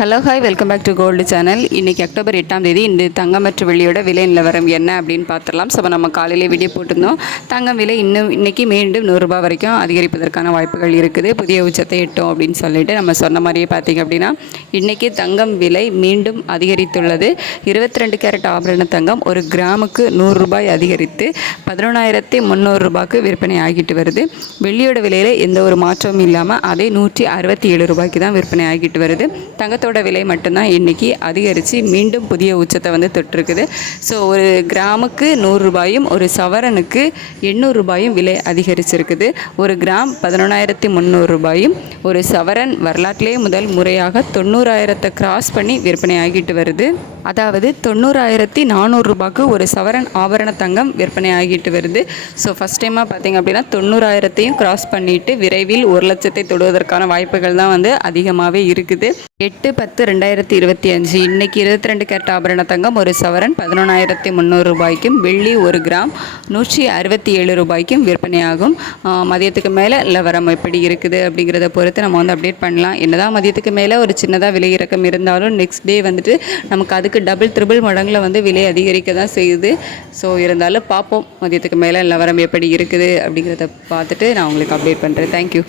Hello hi welcome back to gold channel. இன்றைக்கி October 8ஆம் தேதி இந்த தங்கம் மற்றும் வெள்ளியோட விலை நிலவரம் என்ன அப்படின்னு பார்த்துடலாம். ஸோ நம்ம காலையிலே வீடியோ போட்டிருந்தோம். தங்கம் விலை இன்றைக்கி மீண்டும் 100 ரூபாய் வரைக்கும் அதிகரிப்பதற்கான வாய்ப்புகள் இருக்குது. புதிய உச்சத்தை எட்டும் அப்படின்னு சொல்லிட்டு நம்ம சொன்ன மாதிரியே பார்த்திங்க அப்படின்னா இன்றைக்கி தங்கம் விலை மீண்டும் அதிகரித்துள்ளது. 22 கேரட் ஆபரண தங்கம் ஒரு கிராமுக்கு 100 ரூபாய் அதிகரித்து 11,300 ரூபாய்க்கு விற்பனை ஆகிட்டு வருது. வெள்ளியோட விலையில் எந்த ஒரு மாற்றமும் இல்லாமல் அதே 167 ரூபாய்க்கு தான் விற்பனை ஆகிட்டு வருது. தங்கத்தோட விலை மட்டும்தான் இன்றைக்கி அதிகரித்து மீண்டும் புதிய உச்சத்தை தொட்டிருக்குது. ஸோ ஒரு கிராமுக்கு 100 ரூபாயும் ஒரு சவரனுக்கு 800 ரூபாயும் விலை அதிகரிச்சிருக்குது. ஒரு கிராம் 11,300 ரூபாயும் ஒரு சவரன் வரலாற்றிலே முதல் முறையாக 90,000 கிராஸ் பண்ணி விற்பனை ஆகிட்டு வருது. அதாவது 90,400 ரூபாய்க்கு ஒரு சவரன் ஆபரண தங்கம் விற்பனை ஆகிட்டு வருது. ஸோ ஃபஸ்ட் டைமாக பார்த்திங்க அப்படின்னா 90,000 கிராஸ் பண்ணிவிட்டு விரைவில் 1 லட்சத்தை தொடுவதற்கான வாய்ப்புகள் தான் அதிகமாகவே இருக்குது. 8/10/2025 இன்றைக்கி 22 கேரட் ஆபரண தங்கம் ஒரு சவரன் 11,300 ரூபாய்க்கும் வெள்ளி ஒரு கிராம் 167 ரூபாய்க்கும் விற்பனையாகும். மதியத்துக்கு மேலே நிலவரம் எப்படி இருக்குது அப்படிங்கிறத பொறுத்து நம்ம அப்டேட் பண்ணலாம். என்னதான் மதியத்துக்கு மேலே ஒரு சின்னதாக விலை இறக்கம் இருந்தாலும் நெக்ஸ்ட் டே நமக்கு அதுக்கு டபுள் ட்ரிபிள் மடங்கில் விலை அதிகரிக்க தான் செய்யுது. ஸோ இருந்தாலும் பார்ப்போம் மதியத்துக்கு மேலே நிலவரம் எப்படி இருக்குது அப்படிங்கிறத பார்த்துட்டு நான் உங்களுக்கு அப்டேட் பண்ணுறேன். தேங்க்யூ.